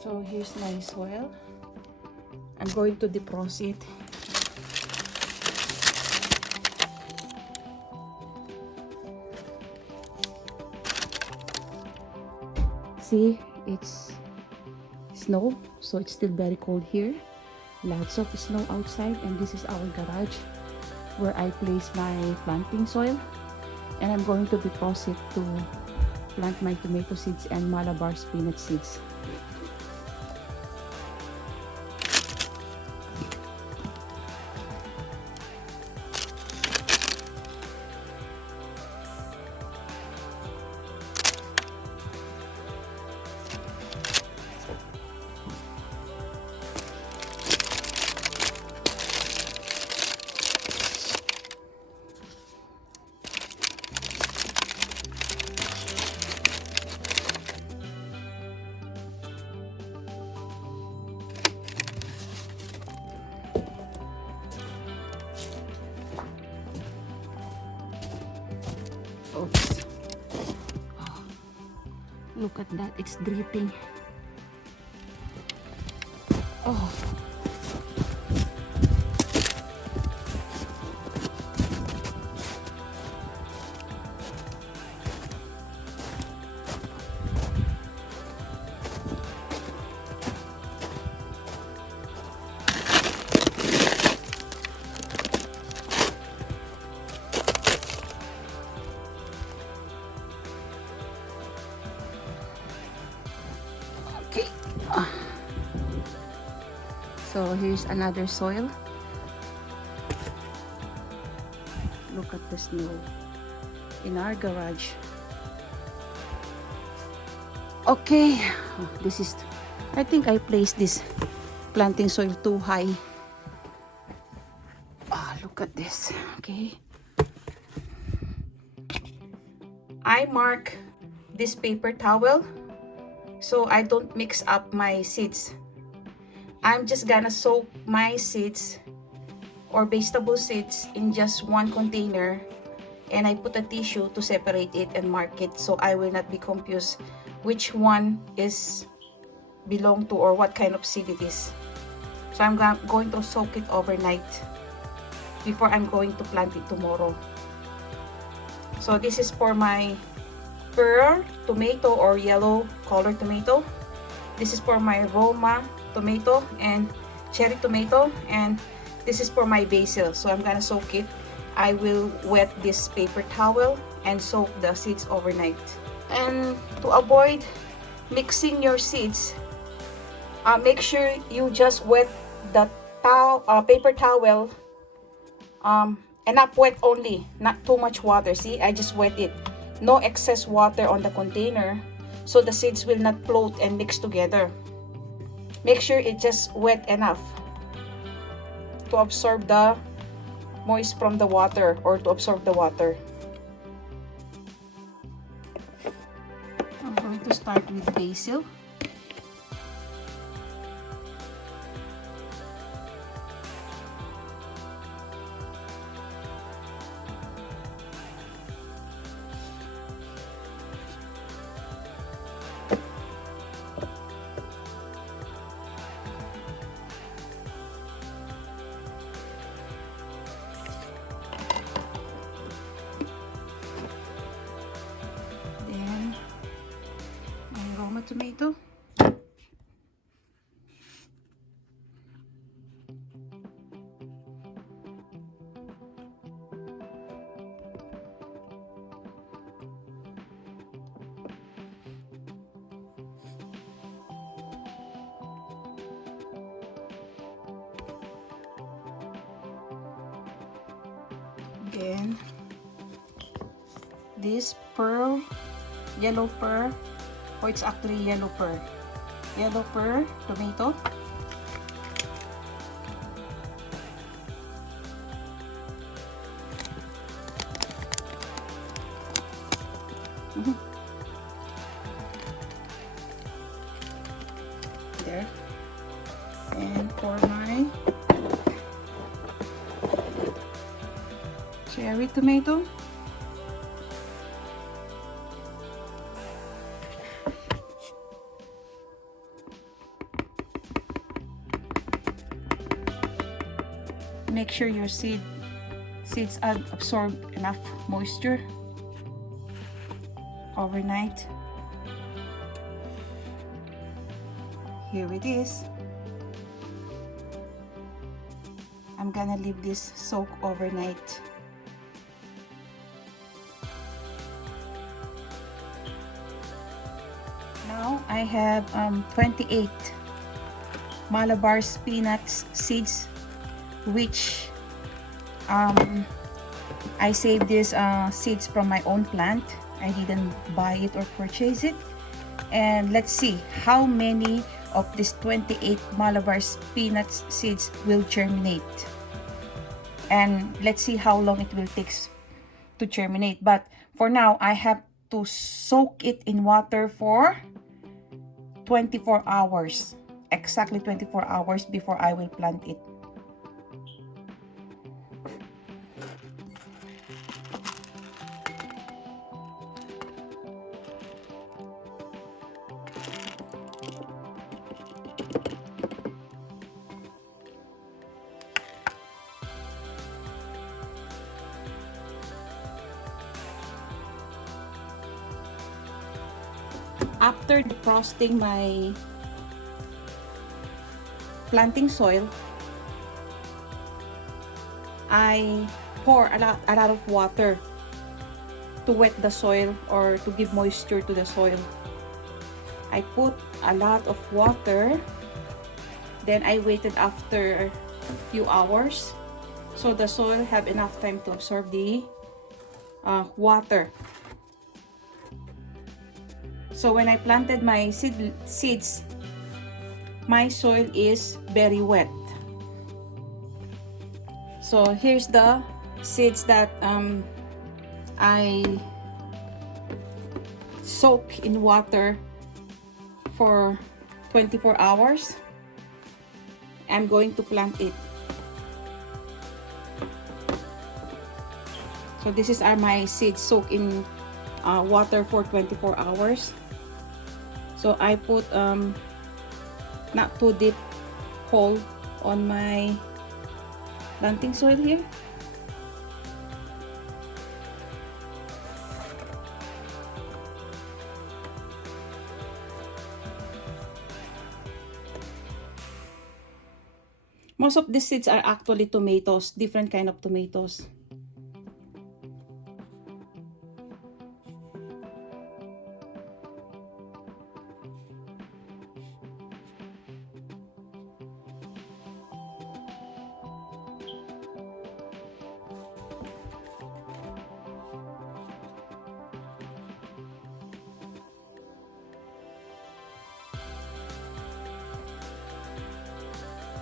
So here's my soil. I'm going to deposit. See, it's snow, so it's still very cold here. Lots of snow outside, and this is our garage where I place my planting soil. And I'm going to deposit to plant my tomato seeds and malabar spinach seeds. Oops. Oh, look at that, it's dripping. Oh. Okay. So here's another soil. Look at the snow in our garage. Okay, this is, I think I placed this planting soil too high. Look at this. Okay, I mark this paper towel so I don't mix up my seeds. I'm just gonna soak my seeds or vegetable seeds in just one container, and I put a tissue to separate it and mark it so I will not be confused which one is belong to or what kind of seed it is. So I'm going to soak it overnight before I'm going to plant it tomorrow. So this is for my pearl tomato or yellow color tomato. This is for my Roma tomato and cherry tomato, and this is for my basil. So I'm gonna soak it. I will wet this paper towel and soak the seeds overnight. And to avoid mixing your seeds, make sure you just wet the paper towel enough wet only, not too much water. See, I just wet it. No excess water on the container, so the seeds will not float and mix together. Make sure it just wet enough to absorb the moist from the water, or to absorb the water. I'm going to start with basil. Tomato. Again, this pearl, yellow pearl, or it's actually yellow pearl tomato. There. And for my cherry tomato. make sure your seeds absorb enough moisture overnight. Here it is. I'm gonna leave this soak overnight. Now I have 28 malabar spinach seeds, which I saved these seeds from my own plant. I didn't buy it or purchase it. And let's see how many of these 28 malabar spinach seeds will germinate. And let's see how long it will take to germinate. But for now, I have to soak it in water for 24 hours. Exactly 24 hours before I will plant it. After defrosting my planting soil, I pour a lot of water to wet the soil or to give moisture to the soil. I put a lot of water, then I waited after a few hours so the soil have enough time to absorb the water. So when I planted my seeds, my soil is very wet. So here's the seeds that I soak in water for 24 hours. I'm going to plant it. So this is my seeds soaked in water for 24 hours. So I put not too deep hole on my planting soil here. Most of these seeds are actually tomatoes, different kind of tomatoes.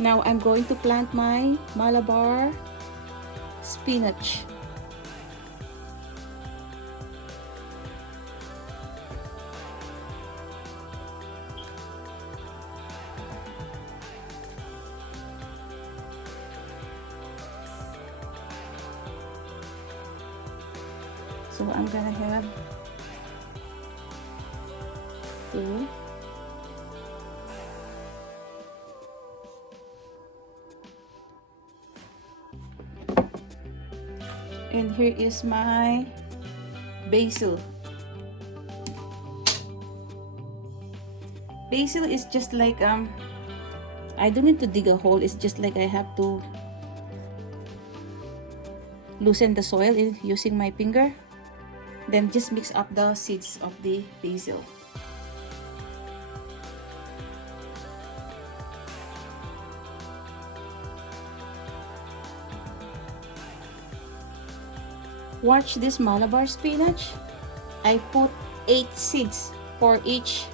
Now I'm going to plant my malabar spinach. So I'm gonna have 2. And here is my basil. Basil is just like I don't need to dig a hole. It's just like I have to loosen the soil using my finger. Then just mix up the seeds of the basil. Watch this malabar spinach. I put 8 seeds for each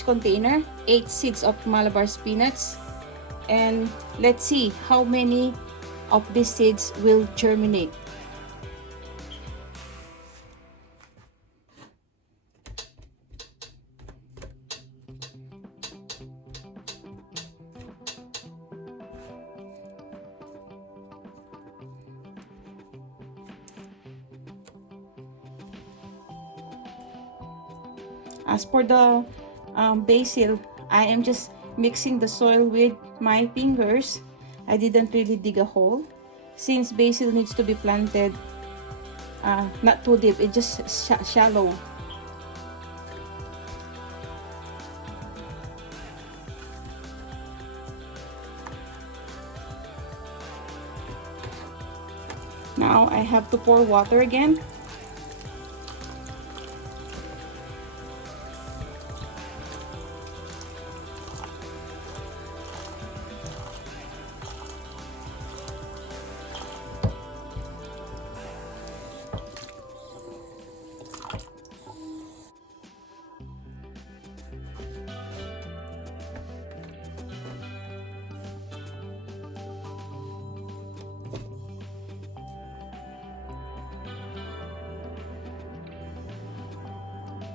container. 8 seeds of malabar spinach, and let's see how many of these seeds will germinate. As for the basil, I am just mixing the soil with my fingers. I didn't really dig a hole since basil needs to be planted not too deep, it just shallow. Now I have to pour water again.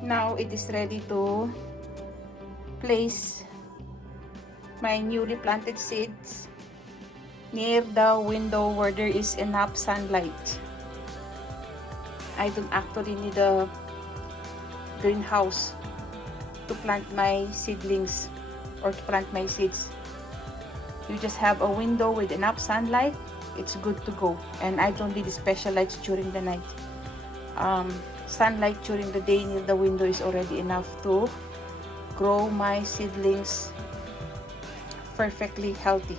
Now it is ready to place my newly planted seeds near the window where there is enough sunlight. I don't actually need a greenhouse to plant my seedlings or to plant my seeds. You just have a window with enough sunlight, it's good to go. And I don't need special lights during the night. Sunlight during the day near the window is already enough to grow my seedlings perfectly healthy.